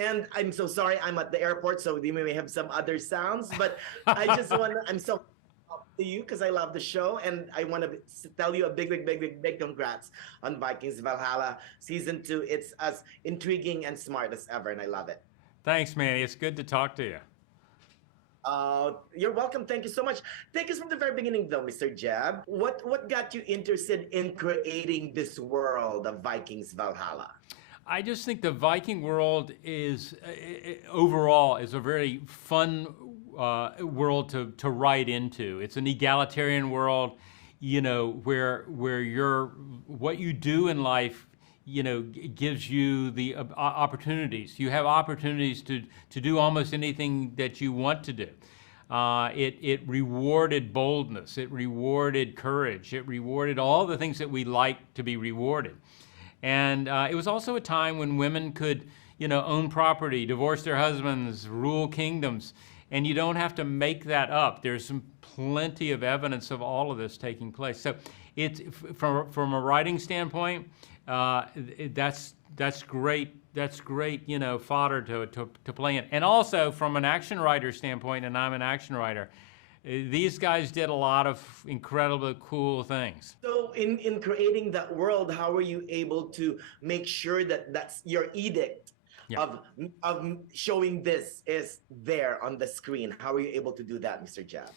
And I'm so sorry, I'm at the airport, so we may have some other sounds, but I just want to, I'm so to you because I love the show, and I want to tell you a big congrats on Vikings Valhalla season 2. It's as intriguing and smart as ever, and I love it. Thanks, Manny. It's good to talk to you. You're welcome. Thank you so much. Take us from the very beginning, though, Mr. Jeb. What got you interested in creating this world of Vikings Valhalla? I just think the Viking world is overall is a very fun world to write into. It's an egalitarian world, where what you do in life, gives you the opportunities. You have opportunities to do almost anything that you want to do. It rewarded boldness. It rewarded courage. It rewarded all the things that we like to be rewarded. And it was also a time when women could, own property, divorce their husbands, rule kingdoms, and you don't have to make that up. There's plenty of evidence of all of this taking place. So it's from a writing standpoint, that's great. That's great, fodder to play in. And also from an action writer standpoint, and I'm an action writer, these guys did a lot of incredibly cool things. So in creating that world, how were you able to make sure that that's your edict Yeah. of showing this is there on the screen? How are you able to do that, Mr. Jab?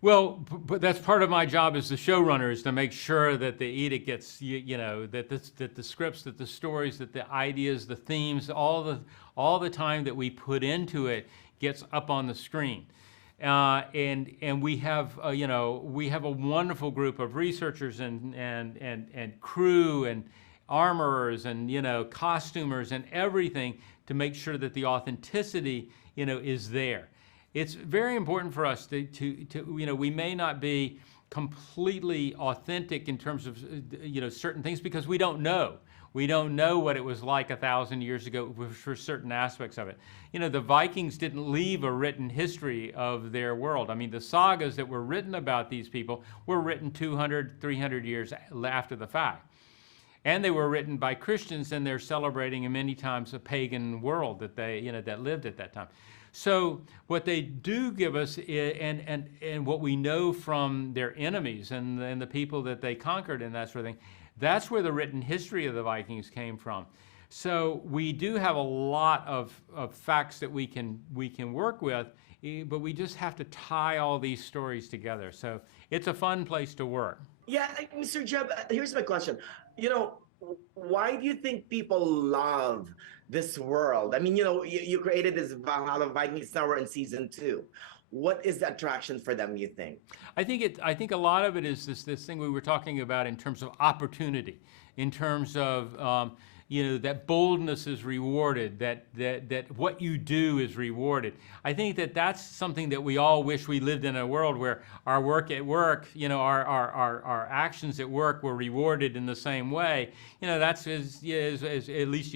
Well, but that's part of my job as the showrunner, is to make sure that the edict gets, that the scripts, that the stories, that the ideas, the themes, all the time that we put into it gets up on the screen. And we have a wonderful group of researchers and crew and armorers and costumers and everything to make sure that the authenticity is there. It's very important for us to we may not be completely authentic in terms of certain things because we don't know. We don't know what it was like 1,000 years ago for certain aspects of it. The Vikings didn't leave a written history of their world. I mean, the sagas that were written about these people were written 200, 300 years after the fact. And they were written by Christians, and they're celebrating in many times a pagan world that they, that lived at that time. So what they do give us, and what we know from their enemies and the people that they conquered and that sort of thing, that's where the written history of the Vikings came from. So we do have a lot of facts that we can work with, but we just have to tie all these stories together. So it's a fun place to work. Yeah, Mr. Jeb, here's my question. Why do you think people love this world? I mean, you created this Valhalla Vikings, now we're in season 2. What is the attraction for them, you think? I think a lot of it is this thing we were talking about in terms of opportunity, in terms of that boldness is rewarded, that what you do is rewarded. I think that's something that we all wish we lived in a world where our work at work, our actions at work were rewarded in the same way. That's as at least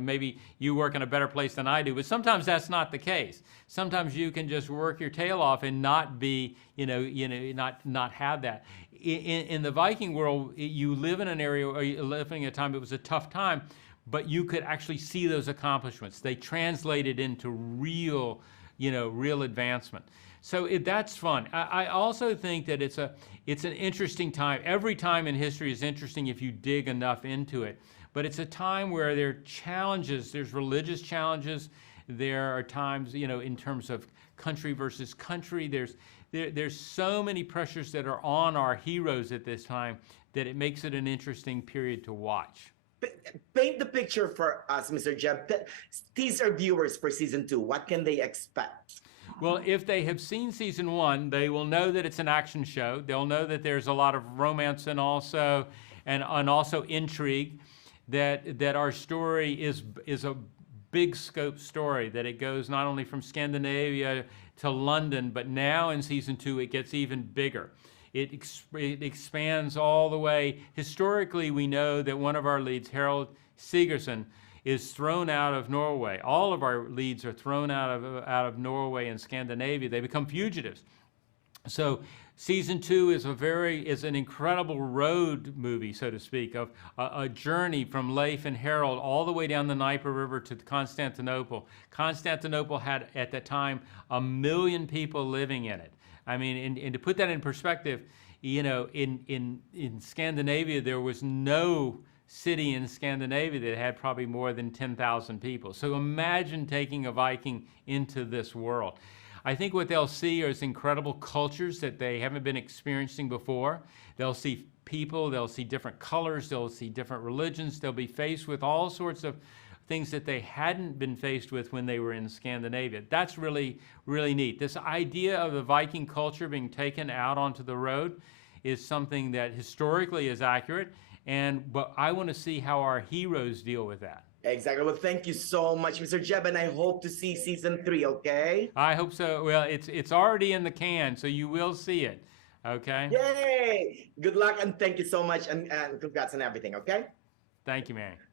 maybe you work in a better place than I do, but sometimes that's not the case. Sometimes you can just work your tail off and not be, not have that. In the Viking world, you live in an area, or you living at a time, it was a tough time, but you could actually see those accomplishments. They translated into real advancement. So that's fun. I also think that it's an interesting time. Every time in history is interesting if you dig enough into it. But it's a time where there are challenges. There's religious challenges. There are times, in terms of country versus country. There's so many pressures that are on our heroes at this time that it makes it an interesting period to watch. Paint the picture for us, Mr. Jeb. Tease our viewers for season 2. What can they expect? Well, if they have seen season 1, they will know that it's an action show. They'll know that there's a lot of romance and also intrigue. That our story is a big scope story. That it goes not only from Scandinavia to London, but now in season 2 it gets even bigger. It expands all the way. Historically, we know that one of our leads, Harold Sigurdsson, is thrown out of Norway. All of our leads are thrown out of Norway and Scandinavia. They become fugitives. So Season 2 is an incredible road movie, so to speak, of a journey from Leif and Harold all the way down the Dnieper River to Constantinople. Constantinople had at that time 1 million people living in it. I mean, and to put that in perspective, you know, in Scandinavia there was no city in Scandinavia that had probably more than 10,000 people. So imagine taking a Viking into this world. I think what they'll see is incredible cultures that they haven't been experiencing before. They'll see people, they'll see different colors, they'll see different religions. They'll be faced with all sorts of things that they hadn't been faced with when they were in Scandinavia. That's really, really neat. This idea of the Viking culture being taken out onto the road is something that historically is accurate, but I want to see how our heroes deal with that. Exactly. Well, thank you so much, Mr. Jeb, and I hope to see season 3, okay? I hope so. Well, it's already in the can, so you will see it, okay? Yay! Good luck, and thank you so much, and congrats on everything, okay? Thank you, Manny.